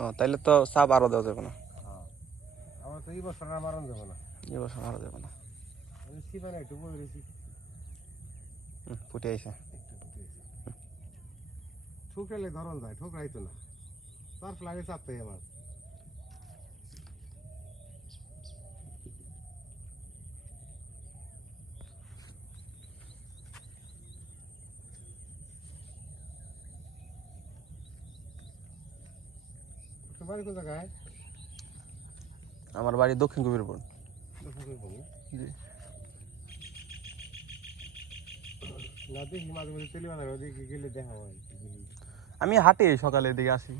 ও তাইলে তো সাপ আরো দেওয়া যাবে না, আমার তো এই বছর আর মারণ যাবো না, এই বছর মারা যাবে না। সিপাই একটু বই রয়েছি, ফুটে আইছে। ঠুকরাইলে ধরন যায়, ঠুকরাইতো না, তার ফ্লাগে চাপতে আমার। বাড়ি কোন জায়গায়? আমার বাড়ি দক্ষিণ কবিরপুর। জি। না দেখি মাঝে মাঝে তেলিবাজার ওদিকে গেলে দেখা হয়। আমি হাঁটি সকালে দিকে আসি।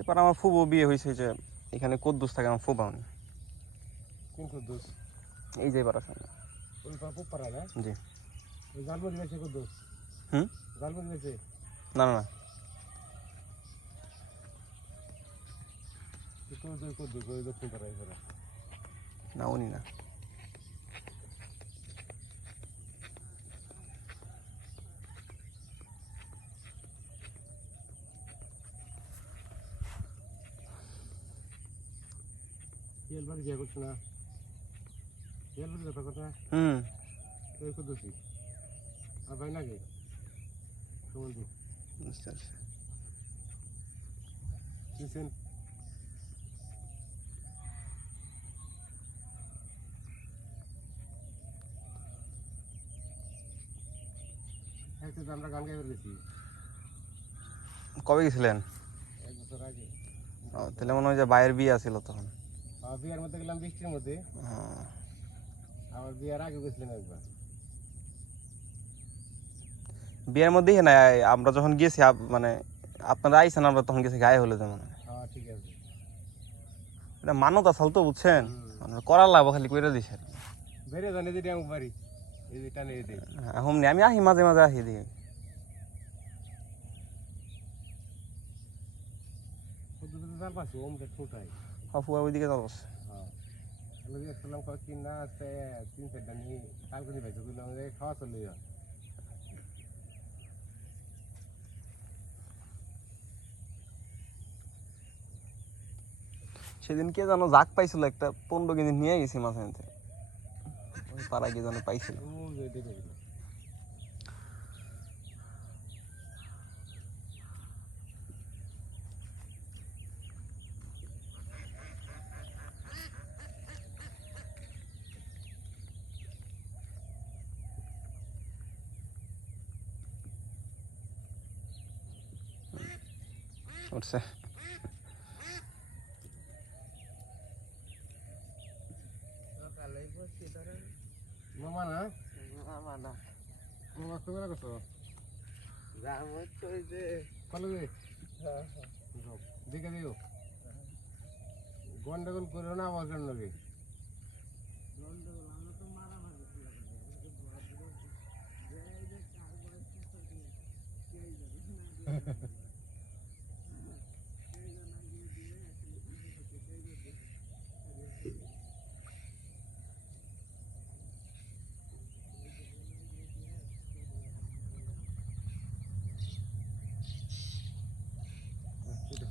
এবার আমার ফুবো বিয়ে হয়েছে যে এখানে কদ্দুস থাকে, আমার ফুবা উনি। কোন কুদ্দুস? এই যে এবার আসেন। ওই খুব পারা না? জি। ওই জালমুড়ি বেশি কুদ্দুস? জালমুড়ি বেশি? না না না, কুদ্দুস ওই দক্ষিণ পাড়ায় পারা। না উনি না। বাড়ি বিয়ে করছো না? বাড়ির কথা কথা? ওই কুদ্দুসি আর ভাই নাকি সুমনদীপ? বুঝতে পারছি। চিনছেন? আমরা গান গাইতে গেছি কবে গেছিলেন? 1 বছর আগে। ও তাহলে মনে হয় যে ভাইয়ের বিয়ে ছিল তখন। বিয়ার মধ্যে গেলাম বৃষ্টির মধ্যে, আবার বিয়ার আগে গেছিলাম একবার। বিয়ের মধ্যেই না, আমরা যখন গেছি মানে আপনারা আইসেন, আমরা তখন গেছি গায়ে হলে যেমন। হ্যাঁ ঠিক আছে। এটা মানত আসল তো, বুঝছেন, করার লাগবো খালি কইরা দিছে। বেরিয়ে জানি যদি আমি বাড়ি এই যে টানে এই হুমনি আমি আহি মাঝে মাঝে আহি দিই। জাল পাচ্ছি ওমকে ঠোঁটাই। ফুয়া ওইদিকে যাবো। হ্যাঁ আমি দেখছিলাম কয়েকদিন না আছে 3-4 দিন কালকে দিবে আমাদের খাওয়া চলে যায়। সেদিন কে জানো জাক পাইছিল একটা, 15 কেজি নিয়ে গেছি মাঝে মধ্যে, ওই পাড়া কে জানো পাইছিল। উঠছে। মামা না? মামা না। মামা তুমি না করছো? যাম হচ্ছে ওই যে কলেজে। দেখে দিও গন্ডগোল করো না আমার জন্য।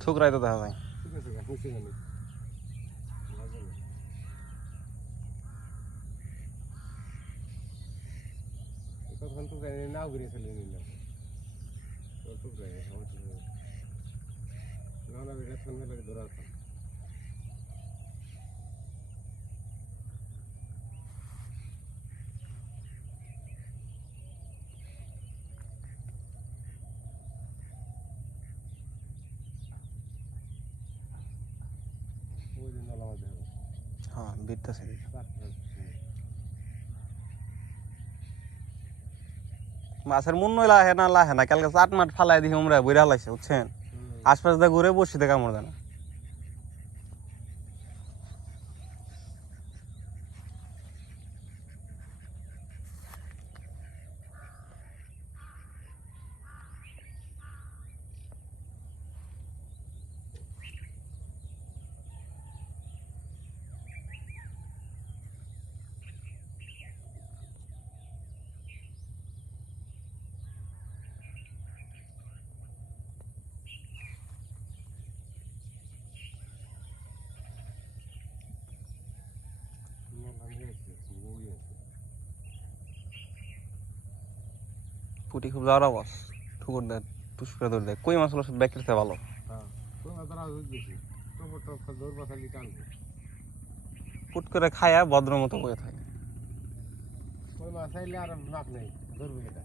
ঠুকরাই তো দেখা যায়। তখন তো নাও ঘুরে ফেলে নিলাম তো না বেটা সন্ধ্যা লাগে দৌড়াতাম। ওই দিন আমাদের হ্যাঁ বিদ্যাসে মাছের মূল্য লাহে না কালকে 8 মাঠ ফালাই দিই আমরা বইরা লাইছে, বুঝছেন, আশপাশ দিয়ে ঘুরে বসি দেখা মরে না। পুটি খুব যাওয়ার আওয়াজ ঠুকুর দেয় টুস করে দৌড় দেয় কই মাছ হলো সব ব্যাকের থেকে ভালো হ্যাঁ তোর মাথার আজ বেশি টপর টপ দৌড় পাতালি টানবে পুট করে খায়া ভদ্র মতো বয়ে থাকে ওই মাছ আইলে আর লাভ নেই ধরবে এটা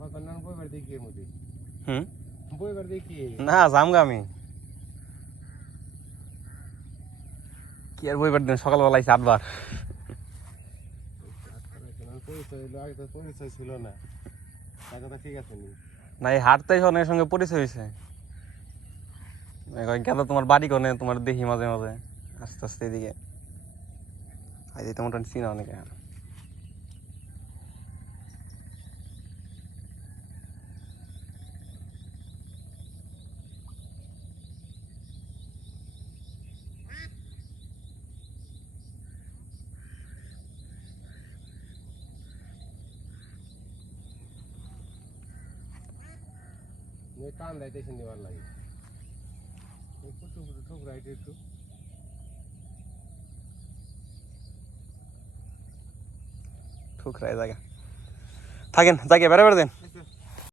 মাথার নাম বইবার দেখি এর মধ্যে হুম বইবার দেখি না জামগা আমি কি আর বইবার দিন সকালবেলা আইসি 8 বার পরিচয় হইলো আগে তো পরিচয় ছিল না তার কথা ঠিক আছে নি না এই হাঁটতে অনেক সঙ্গে পরিচয় হয়েছে গেল তোমার বাড়ি কোনে তোমার দেখি মাঝে মাঝে আস্তে আস্তে এদিকে আজ তো মোটামুটি চিনা অনেকে টান যাইতেছে নেওয়ার লাগে একটু ঠুক রাইট একটু ঠুকরাই জায়গা থাকেন জায়গা বেড়ে বেড়ে দেন